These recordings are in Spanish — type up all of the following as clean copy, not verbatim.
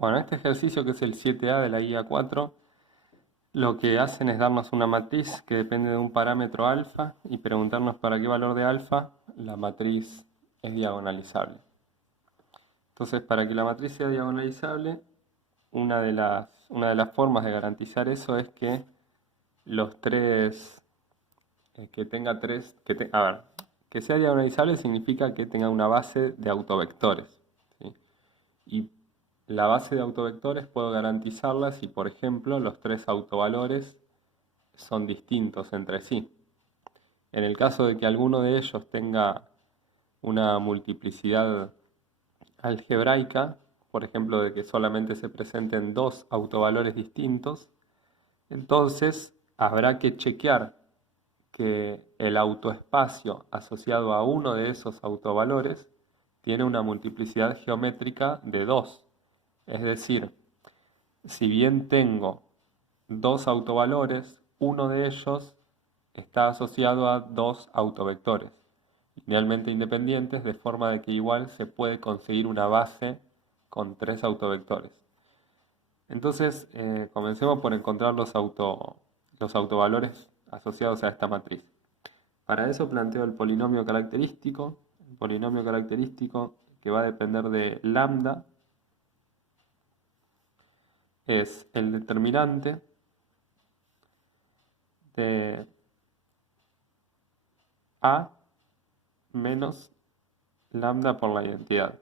Bueno, este ejercicio que es el 7A de la guía 4, lo que hacen es darnos una matriz que depende de un parámetro alfa y preguntarnos para qué valor de alfa la matriz es diagonalizable. Entonces, para que la matriz sea diagonalizable, una de las formas de garantizar eso es que los tres, que tenga tres, a ver, que sea diagonalizable significa que tenga una base de autovectores, ¿sí? Y la base de autovectores puedo garantizarla si, por ejemplo, los tres autovalores son distintos entre sí. En el caso de que alguno de ellos tenga una multiplicidad algebraica, por ejemplo, de que solamente se presenten dos autovalores distintos, entonces habrá que chequear que el autoespacio asociado a uno de esos autovalores tiene una multiplicidad geométrica de 2. Es decir, si bien tengo dos autovalores, uno de ellos está asociado a dos autovectores, idealmente independientes, de forma de que igual se puede conseguir una base con tres autovectores. Entonces, comencemos por encontrar los autovalores asociados a esta matriz. Para eso planteo el polinomio característico que va a depender de lambda, es el determinante de A menos lambda por la identidad.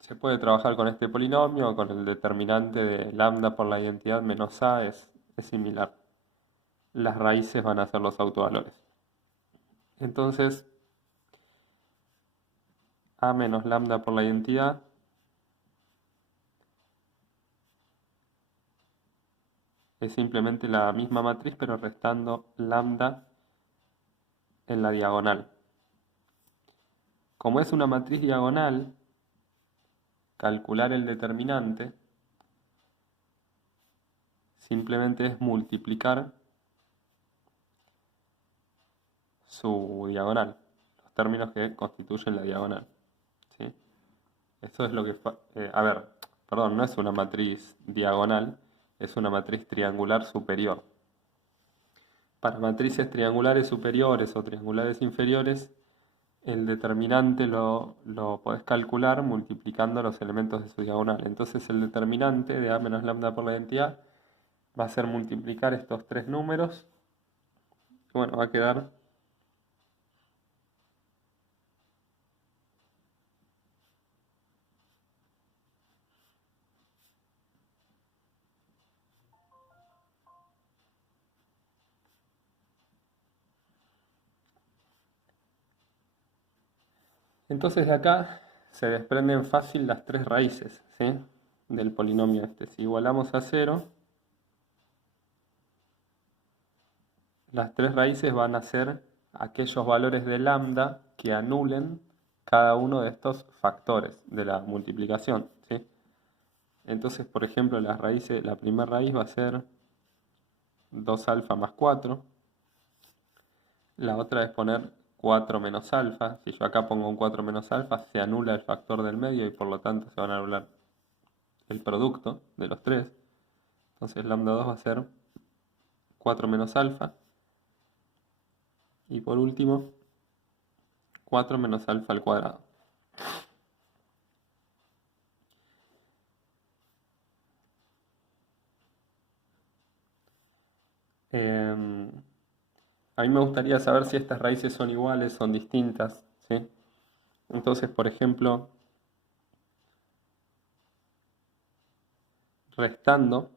Se puede trabajar con este polinomio o con el determinante de lambda por la identidad menos A, es similar. Las raíces van a ser los autovalores. Entonces, A menos lambda por la identidad es simplemente la misma matriz pero restando lambda en la diagonal. Como es una matriz diagonal, calcular el determinante simplemente es multiplicar su diagonal, los términos que constituyen la diagonal, ¿sí? Esto es lo que... a ver, perdón, no es una matriz diagonal, es una matriz triangular superior. Para matrices triangulares superiores o triangulares inferiores, el determinante lo podés calcular multiplicando los elementos de su diagonal. Entonces el determinante de A menos lambda por la identidad va a ser multiplicar estos tres números. Bueno, va a quedar... Entonces de acá se desprenden fácil las tres raíces, ¿sí? Del polinomio este. Si igualamos a cero, las tres raíces van a ser aquellos valores de lambda que anulen cada uno de estos factores de la multiplicación, ¿sí? Entonces, por ejemplo, la primera raíz va a ser 2 alfa más 4. La otra es poner 4 menos alfa. Si yo acá pongo un 4 menos alfa, se anula el factor del medio y por lo tanto se van a anular el producto de los tres. Entonces lambda 2 va a ser 4 menos alfa. Y por último, 4 menos alfa al cuadrado. A mí me gustaría saber si estas raíces son iguales, son distintas, ¿sí? Entonces, por ejemplo, restando,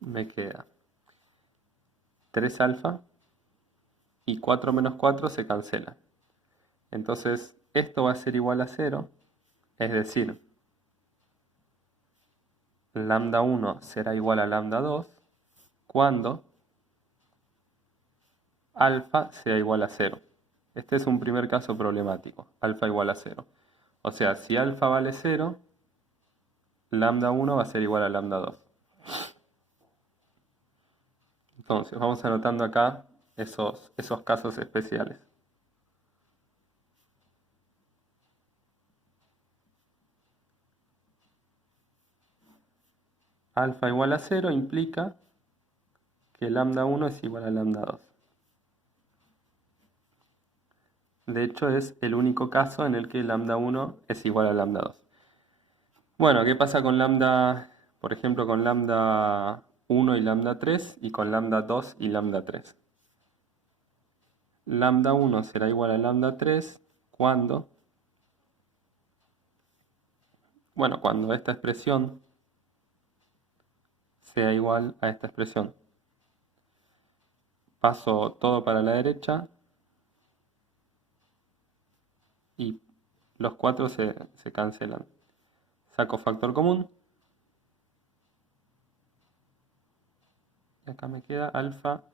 me queda 3 alfa y 4 menos 4 se cancela. Entonces, esto va a ser igual a 0, es decir, lambda 1 será igual a lambda 2 cuando alfa sea igual a 0. Este es un primer caso problemático, alfa igual a 0. O sea, si alfa vale 0, lambda 1 va a ser igual a lambda 2. Entonces, vamos anotando acá esos casos especiales. Alfa igual a 0 implica que lambda 1 es igual a lambda 2. De hecho, es el único caso en el que lambda 1 es igual a lambda 2. Bueno, ¿qué pasa con lambda, por ejemplo, con lambda 1 y lambda 3 y con lambda 2 y lambda 3? Lambda 1 será igual a lambda 3 cuando, bueno, cuando esta expresión sea igual a esta expresión. Paso todo para la derecha y los 4 se cancelan. Saco factor común. Y acá me queda alfa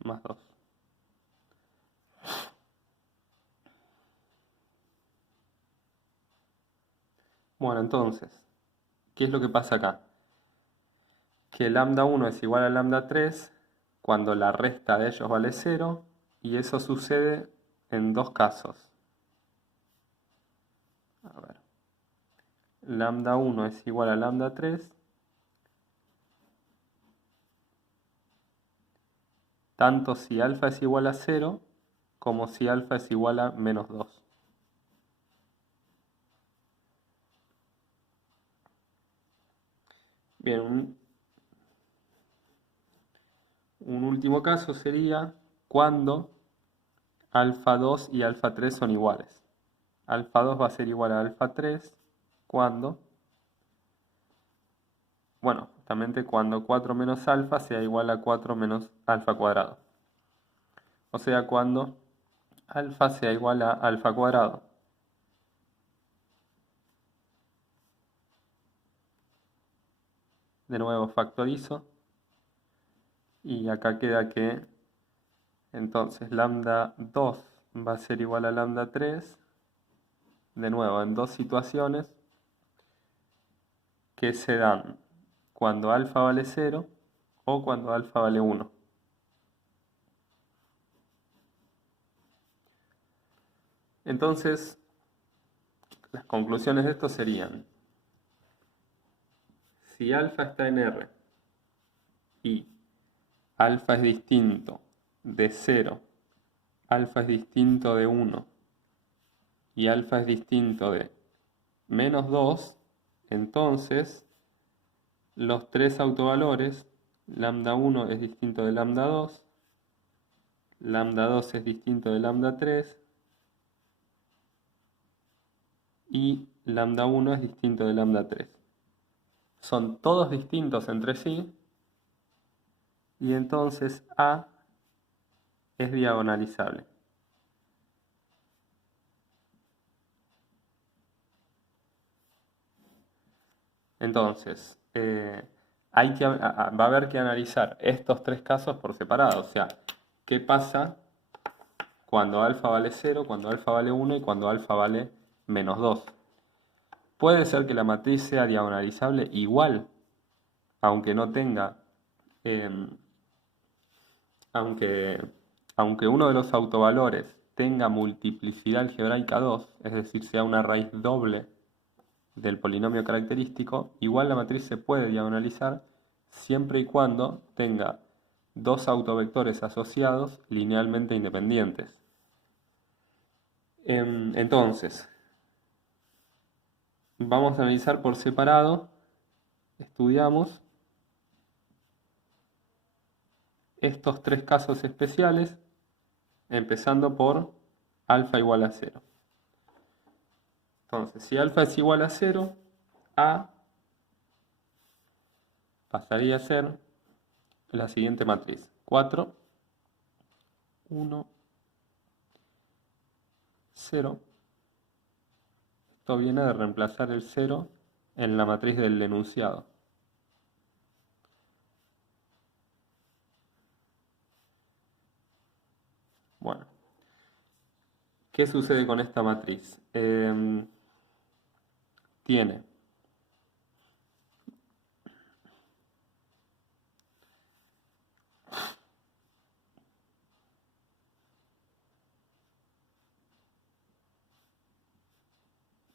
más 2. Bueno, entonces, ¿qué es lo que pasa acá? Que lambda 1 es igual a lambda 3 cuando la resta de ellos vale 0, y eso sucede en dos casos. A ver. Lambda 1 es igual a lambda 3 tanto si alfa es igual a 0 como si alfa es igual a menos 2. Bien, un último caso sería cuando alfa 2 y alfa 3 son iguales. Alfa 2 va a ser igual a alfa 3 cuando, bueno, justamente cuando 4 menos alfa sea igual a 4 menos alfa cuadrado. O sea, cuando alfa sea igual a alfa cuadrado. De nuevo factorizo. Y acá queda que entonces lambda 2 va a ser igual a lambda 3. De nuevo, en dos situaciones que se dan cuando alfa vale 0 o cuando alfa vale 1. Entonces, las conclusiones de esto serían: si alfa está en R y alfa es distinto de 0, alfa es distinto de 1 y alfa es distinto de menos 2, entonces los tres autovalores, lambda 1 es distinto de lambda 2, lambda 2 es distinto de lambda 3 y lambda 1 es distinto de lambda 3. Son todos distintos entre sí y entonces A es diagonalizable. Entonces, va a haber que analizar estos tres casos por separado. O sea, ¿qué pasa cuando alfa vale 0, cuando alfa vale 1 y cuando alfa vale menos 2? Puede ser que la matriz sea diagonalizable igual, aunque no tenga, eh, aunque uno de los autovalores tenga multiplicidad algebraica 2, es decir, sea una raíz doble del polinomio característico, igual la matriz se puede diagonalizar siempre y cuando tenga dos autovectores asociados linealmente independientes. Entonces, vamos a analizar por separado, estudiamos estos tres casos especiales, empezando por alfa igual a 0. Entonces, si alfa es igual a 0, A pasaría a ser la siguiente matriz: 4, 1, 0. Esto viene de reemplazar el 0 en la matriz del enunciado. Bueno, ¿qué sucede con esta matriz? Tiene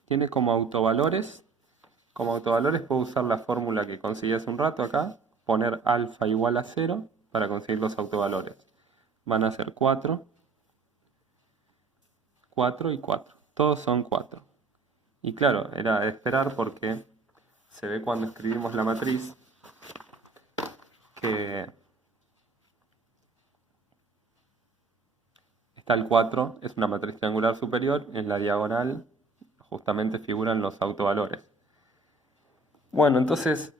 tiene como autovalores puedo usar la fórmula que conseguí hace un rato acá, poner alfa igual a 0 para conseguir los autovalores. Van a ser 4, 4 y 4. Todos son 4. Y claro, era de esperar porque se ve cuando escribimos la matriz que está el 4, es una matriz triangular superior, en la diagonal justamente figuran los autovalores. Bueno, entonces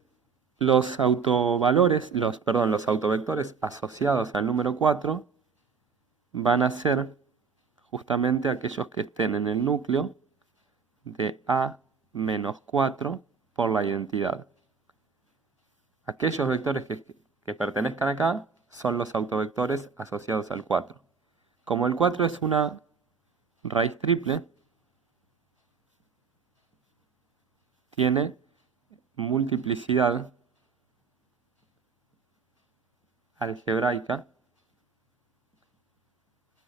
los los autovectores asociados al número 4 van a ser justamente aquellos que estén en el núcleo de A menos 4 por la identidad. Aquellos vectores que pertenezcan acá son los autovectores asociados al 4. Como el 4 es una raíz triple, tiene multiplicidad algebraica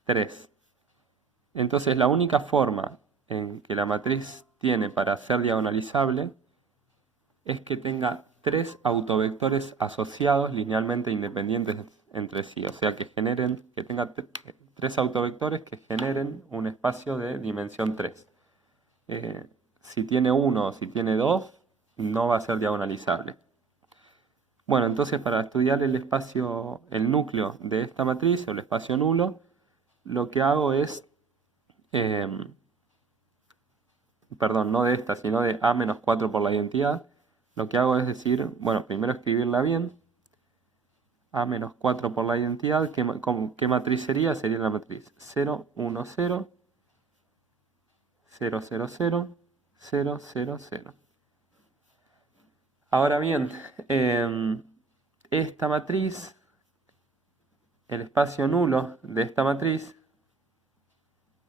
3. Entonces la única forma en que la matriz tiene para ser diagonalizable es que tenga 3 autovectores asociados linealmente independientes entre sí, o sea que tenga 3 autovectores que generen un espacio de dimensión 3. Si tiene 1 o si tiene 2, no va a ser diagonalizable. Bueno, entonces para estudiar el núcleo de esta matriz, o el espacio nulo, lo que hago es, perdón, no de esta, sino de A menos 4 por la identidad, lo que hago es decir, bueno, primero escribirla bien, A menos 4 por la identidad, ¿qué matriz sería? Sería la matriz 0, 1, 0, 0, 0, 0, 0, 0, 0. Ahora bien, esta matriz, el espacio nulo de esta matriz,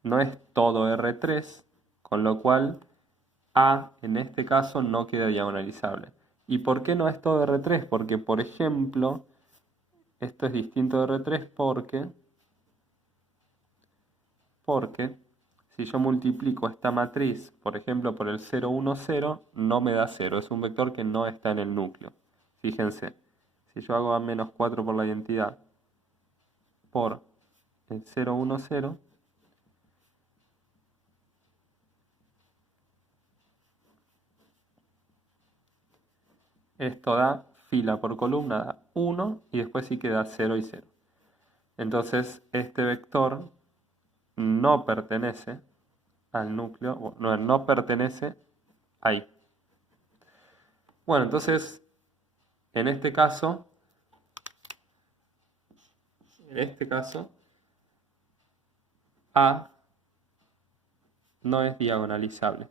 no es todo R3, con lo cual A en este caso no queda diagonalizable. ¿Y por qué no es todo R3? Porque, por ejemplo, esto es distinto de R3 porque si yo multiplico esta matriz, por ejemplo, por el 0, 1, 0, no me da 0. Es un vector que no está en el núcleo. Fíjense, si yo hago A menos 4 por la identidad por el 0, 1, 0, esto da fila por columna, da 1 y después sí queda 0 y 0. Entonces este vector no pertenece al núcleo, no pertenece ahí. Bueno, entonces en este caso, A no es diagonalizable.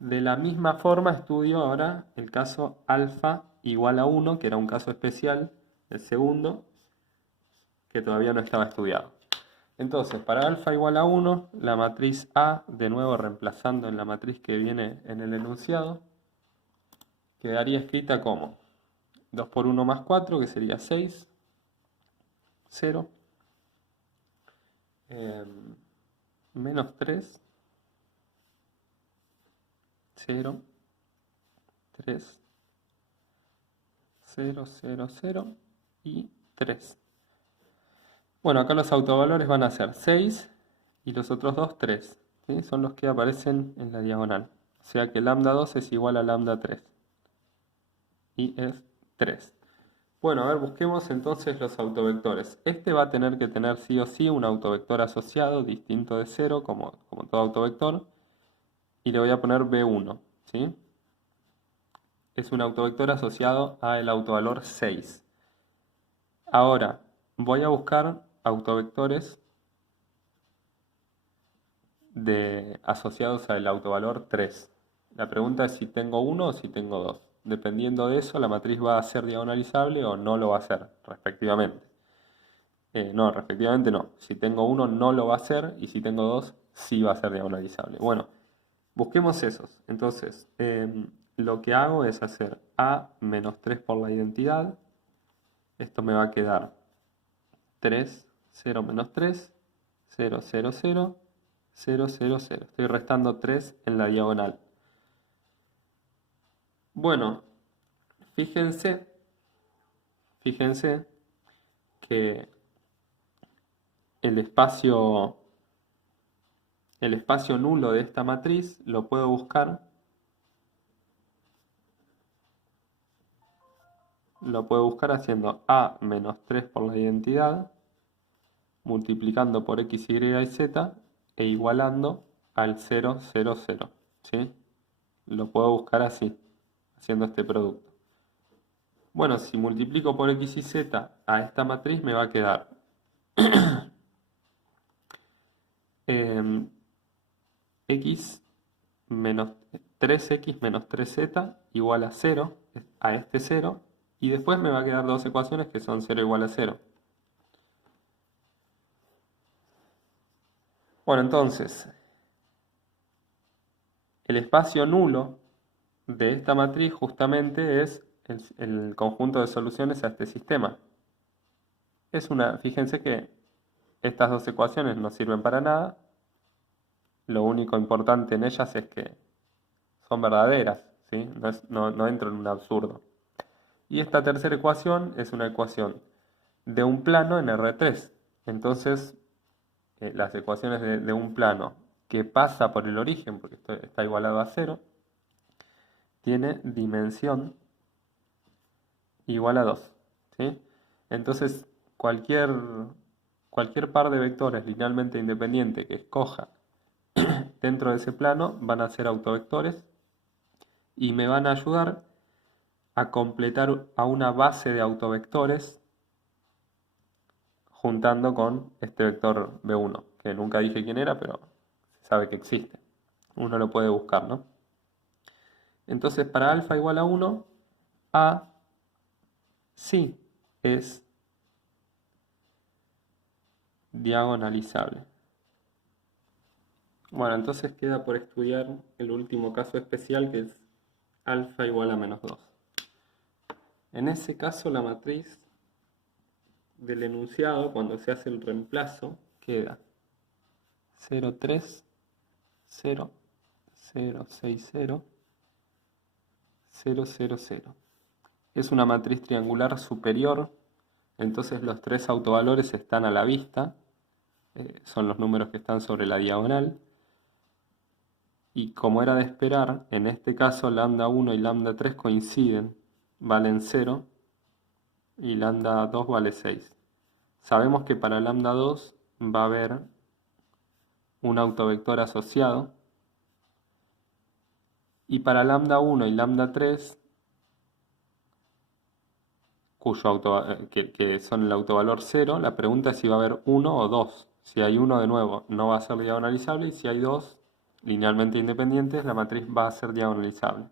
De la misma forma estudio ahora el caso alfa igual a 1, que era un caso especial, el segundo, que todavía no estaba estudiado. Entonces, para alfa igual a 1, la matriz A, de nuevo reemplazando en la matriz que viene en el enunciado, quedaría escrita como 2 por 1 más 4, que sería 6, 0, menos 3, 0, 3, 0, 0, 0 y 3. Bueno, acá los autovalores van a ser 6 y los otros dos 3. ¿Sí? Son los que aparecen en la diagonal. O sea que lambda 2 es igual a lambda 3. Y es 3. Bueno, a ver, busquemos entonces los autovectores. Este va a tener que tener sí o sí un autovector asociado distinto de 0, como todo autovector. Y le voy a poner B1. ¿Sí? Es un autovector asociado al autovalor 6. Ahora, voy a buscar autovectores asociados al autovalor 3. La pregunta es si tengo uno o si tengo dos. Dependiendo de eso, la matriz va a ser diagonalizable o no lo va a ser, respectivamente. No, respectivamente no. Si tengo uno, no lo va a ser, y si tengo dos, sí va a ser diagonalizable. Bueno, busquemos esos. Entonces, lo que hago es hacer A menos 3 por la identidad. Esto me va a quedar 3, 0 menos 3, 0, 0, 0, 0, 0, 0. Estoy restando 3 en la diagonal. Bueno, fíjense que el espacio nulo de esta matriz lo puedo buscar. Lo puedo buscar haciendo a menos 3 por la identidad, multiplicando por x, y y z e igualando al 0, 0, 0. ¿Sí? Lo puedo buscar así, haciendo este producto. Bueno, si multiplico por x y z a esta matriz me va a quedar x menos 3x menos 3z igual a 0, a este 0, y después me va a quedar dos ecuaciones que son 0 igual a 0. Bueno, entonces, el espacio nulo de esta matriz justamente es el conjunto de soluciones a este sistema. Fíjense que estas dos ecuaciones no sirven para nada. Lo único importante en ellas es que son verdaderas, ¿sí? No entro en un absurdo. Y esta tercera ecuación es una ecuación de un plano en R3. Entonces, las ecuaciones de un plano que pasa por el origen, porque esto está igualado a 0, tiene dimensión igual a 2. ¿Sí? Entonces, cualquier par de vectores linealmente independiente que escoja dentro de ese plano van a ser autovectores y me van a ayudar a completar a una base de autovectores juntando con este vector B1, que nunca dije quién era, pero se sabe que existe. Uno lo puede buscar, ¿no? Entonces, para alfa igual a 1, A sí es diagonalizable. Bueno, entonces queda por estudiar el último caso especial, que es alfa igual a menos 2. En ese caso, la matriz del enunciado, cuando se hace el reemplazo, queda 0, 3, 0, 0, 6, 0, 0, 0, 0. Es una matriz triangular superior, entonces los tres autovalores están a la vista, son los números que están sobre la diagonal, y como era de esperar, en este caso lambda 1 y lambda 3 coinciden, valen 0, y lambda 2 vale 6. Sabemos que para lambda 2 va a haber un autovector asociado, y para lambda 1 y lambda 3, que son el autovalor 0, la pregunta es si va a haber 1 o 2. Si hay 1, de nuevo, no va a ser diagonalizable, y si hay 2 linealmente independientes, la matriz va a ser diagonalizable.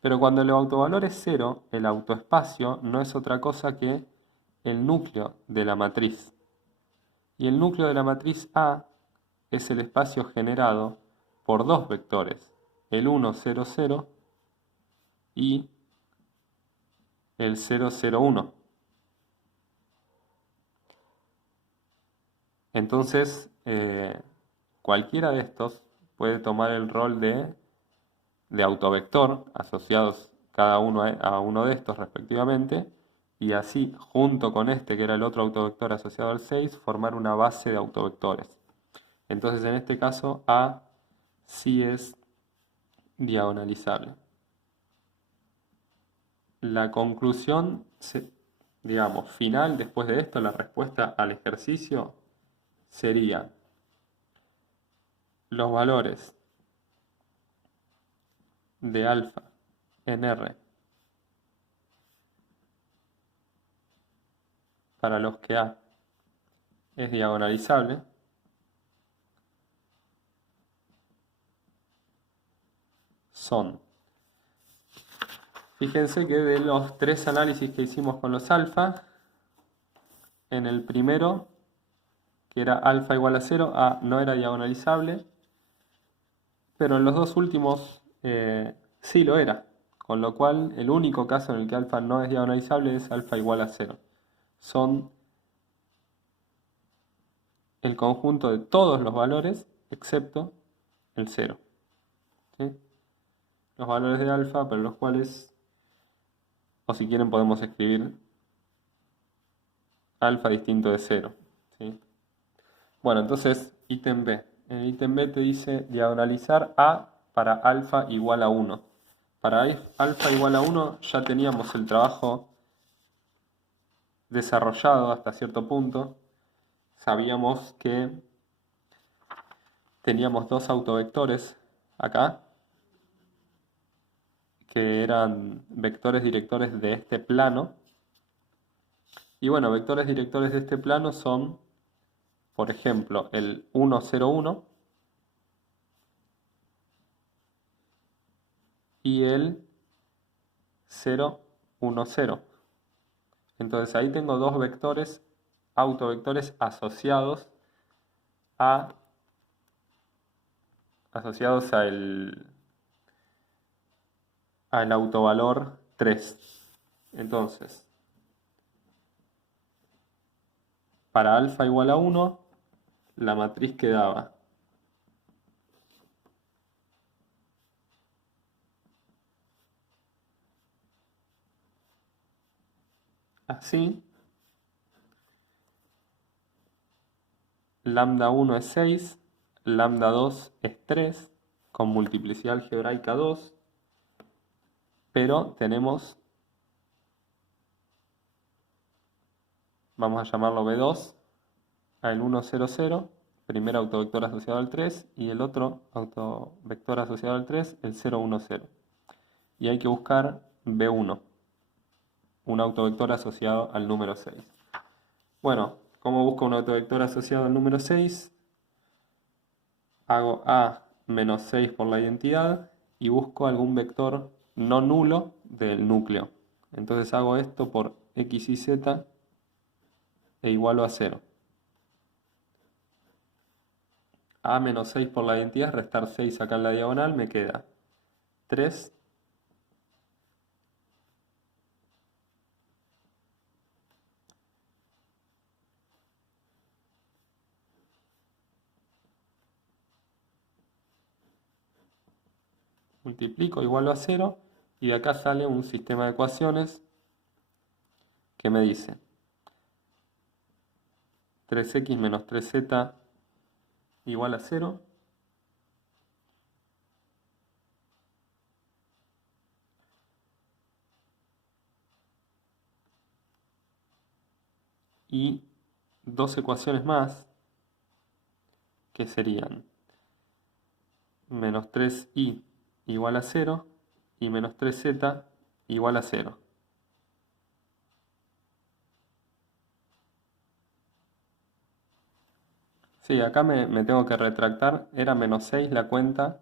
Pero cuando el autovalor es 0, el autoespacio no es otra cosa que el núcleo de la matriz. Y el núcleo de la matriz A es el espacio generado por dos vectores, el 1, 0, 0 y el 0, 0, 1. Entonces, cualquiera de estos puede tomar el rol de autovector, asociados cada uno a uno de estos respectivamente, y así, junto con este, que era el otro autovector asociado al 6, formar una base de autovectores. Entonces, en este caso, A sí es diagonalizable. La conclusión, digamos, final después de esto, la respuesta al ejercicio sería los valores de alfa en R para los que A es diagonalizable son, fíjense que de los tres análisis que hicimos con los alfa, en el primero, que era alfa igual a 0, A no era diagonalizable, pero en los dos últimos sí lo era, con lo cual el único caso en el que alfa no es diagonalizable es alfa igual a 0. Son el conjunto de todos los valores excepto el 0. ¿Sí? Los valores de alfa para los cuales, o si quieren podemos escribir alfa distinto de 0. ¿Sí? Bueno, entonces ítem B. El ítem B te dice diagonalizar A para alfa igual a 1. Para alfa igual a 1 ya teníamos el trabajo desarrollado hasta cierto punto. Sabíamos que teníamos dos autovectores acá, que eran vectores directores de este plano. Y bueno, vectores directores de este plano son, por ejemplo, el 1, 0, 1 y el 0, 1, 0. Entonces ahí tengo dos vectores, autovectores asociados al autovalor 3. Entonces, para alfa igual a 1, la matriz quedaba así. Lambda 1 es 6, lambda 2 es 3, con multiplicidad algebraica 2, pero tenemos, vamos a llamarlo B2, al 1, 0, 0, primer autovector asociado al 3, y el otro autovector asociado al 3, el 0, 1, 0. Y hay que buscar B1, un autovector asociado al número 6. Bueno, ¿cómo busco un autovector asociado al número 6? Hago A menos 6 por la identidad y busco algún vector no nulo del núcleo. Entonces hago esto por x y z e igualo a 0. A menos 6 por la identidad, restar 6 acá en la diagonal, me queda 3 multiplico, igualo a 0, y de acá sale un sistema de ecuaciones que me dice 3x menos 3z igual a 0, y dos ecuaciones más que serían menos 3y igual a 0 y menos 3z igual a 0. Sí, acá me tengo que retractar, era menos 6 la cuenta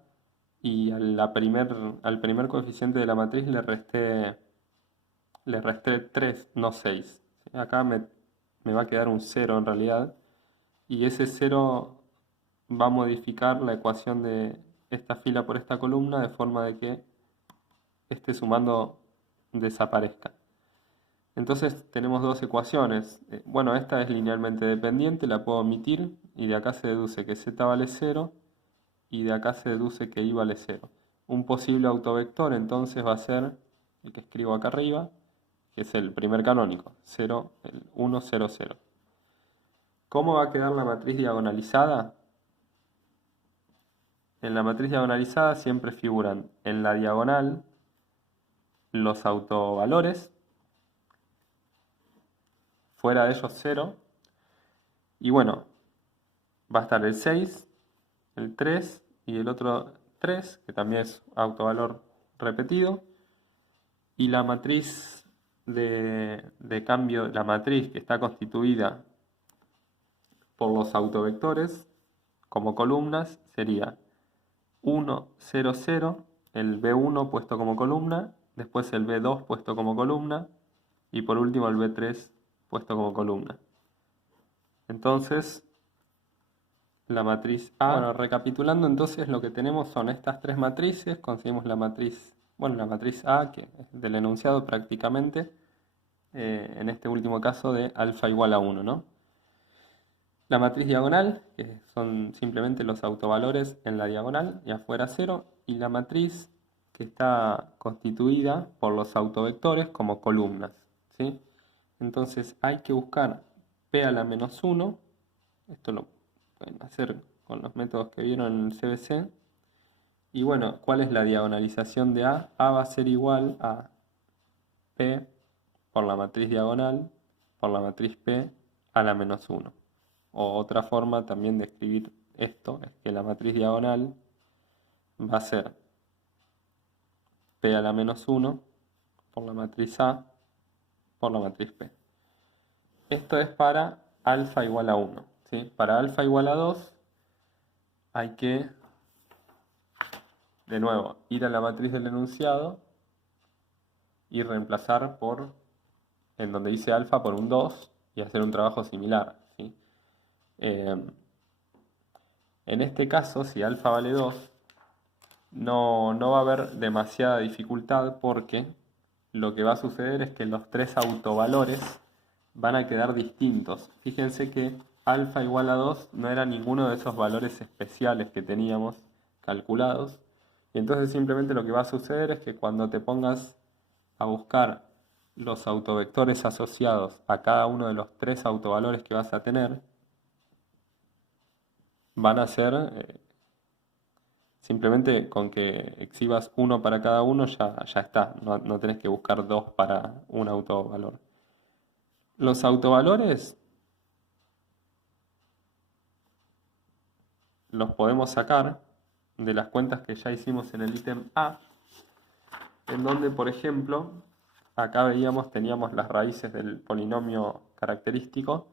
y al primer coeficiente de la matriz le resté 3, no 6. Acá me va a quedar un 0 en realidad, y ese 0 va a modificar la ecuación de esta fila por esta columna de forma de que este sumando desaparezca. Entonces tenemos dos ecuaciones. Bueno, esta es linealmente dependiente, la puedo omitir, y de acá se deduce que z vale 0 y de acá se deduce que y vale 0. Un posible autovector entonces va a ser el que escribo acá arriba, que es el primer canónico, 0, el 1, 0, 0. ¿Cómo va a quedar la matriz diagonalizada? En la matriz diagonalizada siempre figuran en la diagonal los autovalores, fuera de ellos 0, y bueno, va a estar el 6, el 3 y el otro 3, que también es autovalor repetido, y la matriz de cambio, la matriz que está constituida por los autovectores como columnas sería 1, 0, 0, el B1 puesto como columna, después el B2 puesto como columna y por último el B3 puesto como columna. Entonces, la matriz A. Bueno, recapitulando entonces lo que tenemos son estas tres matrices, conseguimos la matriz, bueno, la matriz A, que es del enunciado prácticamente, en este último caso de alfa igual a 1, ¿no? La matriz diagonal, que son simplemente los autovalores en la diagonal y afuera 0, y la matriz que está constituida por los autovectores como columnas, ¿sí? Entonces hay que buscar p a la menos 1, esto lo pueden hacer con los métodos que vieron en el CBC, y bueno, ¿cuál es la diagonalización de A? A va a ser igual a P por la matriz diagonal por la matriz P a la menos 1. O otra forma también de escribir esto es que la matriz diagonal va a ser P a la menos 1 por la matriz A por la matriz P. Esto es para alfa igual a 1, ¿sí? Para alfa igual a 2 hay que, de nuevo, ir a la matriz del enunciado y reemplazar por, en donde dice alfa, por un 2 y hacer un trabajo similar, ¿sí? En este caso, si alfa vale 2, no va a haber demasiada dificultad porque lo que va a suceder es que los tres autovalores van a quedar distintos. Fíjense que alfa igual a 2 no era ninguno de esos valores especiales que teníamos calculados. Y entonces simplemente lo que va a suceder es que cuando te pongas a buscar los autovectores asociados a cada uno de los tres autovalores que vas a tener, van a ser simplemente con que exhibas uno para cada uno ya está, no tenés que buscar dos para un autovalor. Los autovalores los podemos sacar de las cuentas que ya hicimos en el ítem A, en donde, por ejemplo, acá teníamos las raíces del polinomio característico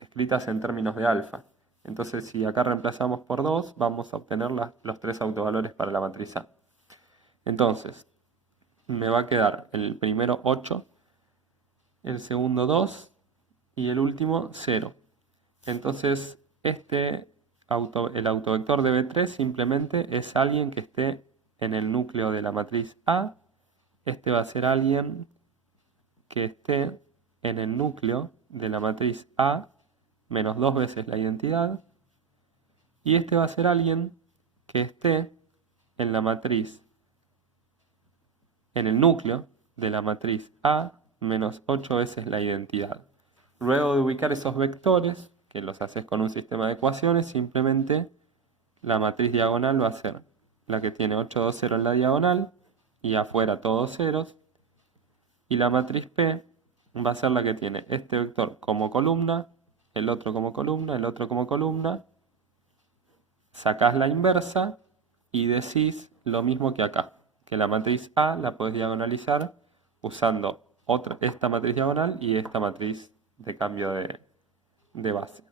escritas en términos de alfa. Entonces, si acá reemplazamos por 2, vamos a obtener los tres autovalores para la matriz A. Entonces, me va a quedar el primero 8, el segundo 2 y el último 0. Entonces, el autovector de B3 simplemente es alguien que esté en el núcleo de la matriz A. Este va a ser alguien que esté en el núcleo de la matriz A menos 2 veces la identidad. Y este va a ser alguien que esté en la matriz, en el núcleo de la matriz A menos 8 veces la identidad. Luego de ubicar esos vectores, que los haces con un sistema de ecuaciones, simplemente la matriz diagonal va a ser la que tiene 8, 2, 0 en la diagonal y afuera todos ceros. Y la matriz P va a ser la que tiene este vector como columna, el otro como columna, el otro como columna. Sacás la inversa y decís lo mismo que acá, que la matriz A la podés diagonalizar usando esta matriz diagonal y esta matriz de cambio de base.